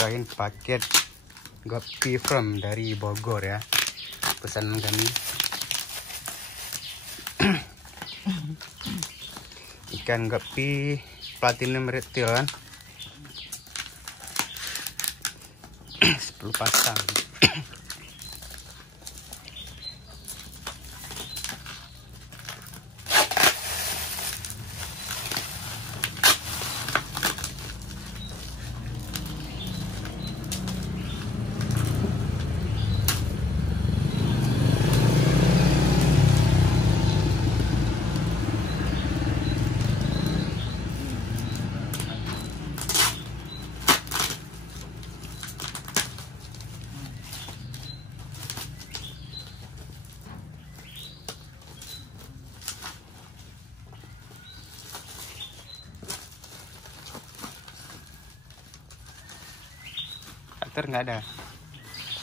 bukain paket Gopi from dari Bogor ya, pesanan kami. Ikan Gopi platinum retil kan, 10 pasang. Cutter nggak ada,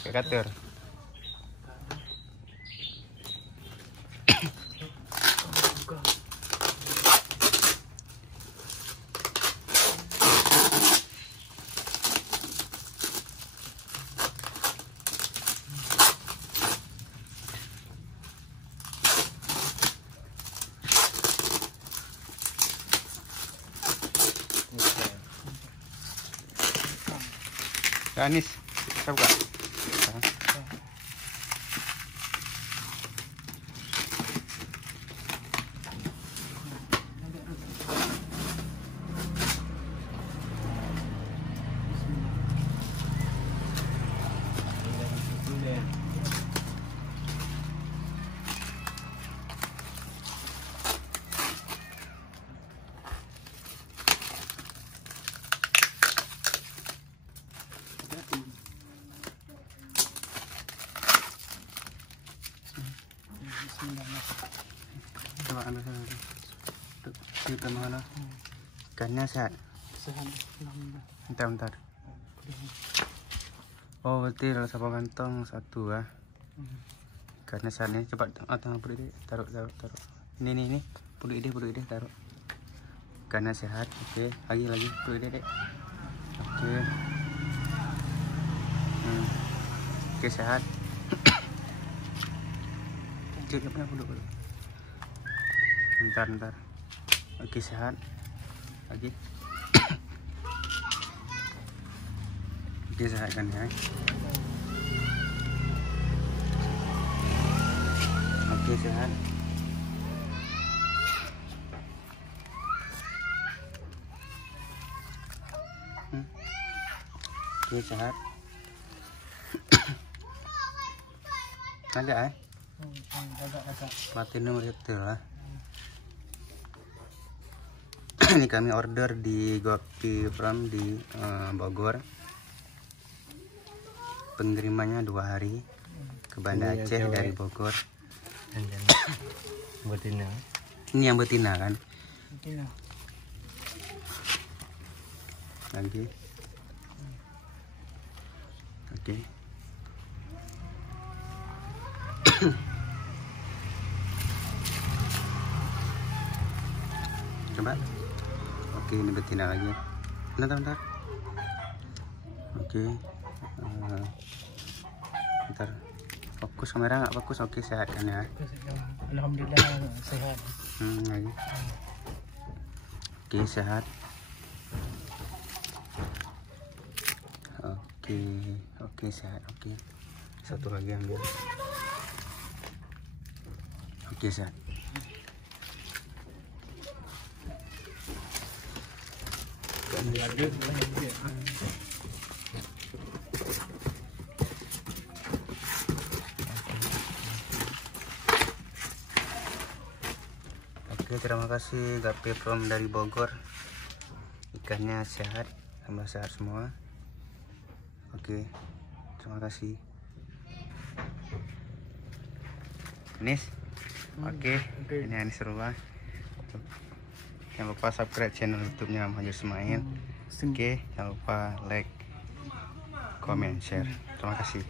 pakai cutter. Anis, kita buka. Coba ambil sana. Kita mana? Ikannya sehat. Bentar. Oh, betul. Sapu kantong satu ya. Ikannya sehat nih. Coba tengah perut ini. Taruh. Ini. Perut ini taruh. Ikannya sehat. Oke. Lagi perut ini. Oke. Oke, sehat. Cek apa dulu. Bentar. Oke, sehat. Lagi. Oke, sehat kan ya. Oke, sehat. Oke, sehat. Ada platinum retil lah. Ini kami order di Gopi from di Bogor. Pengirimannya 2 hari ke Banda Aceh dari Bogor. Betina. Ini yang betina kan? Lagi. Oke. Coba. Oke, ini betina lagi. Bentar. Oke. Bentar. Fokus kamera nggak fokus? Oke, sehat kan ya? Alhamdulillah sehat. Lagi. Oke, sehat. Oke, sehat. Oke. Satu lagi ambil. Oke, sehat. Oke, terima kasih Gopi from dari Bogor. Ikannya sehat, tambah sehat semua. Oke, terima kasih. Anis. Oke. Ini Anis Rumah. Jangan lupa subscribe channel YouTube-nya Muhajir Ismail. Oke, jangan lupa like, comment, share. Terima kasih.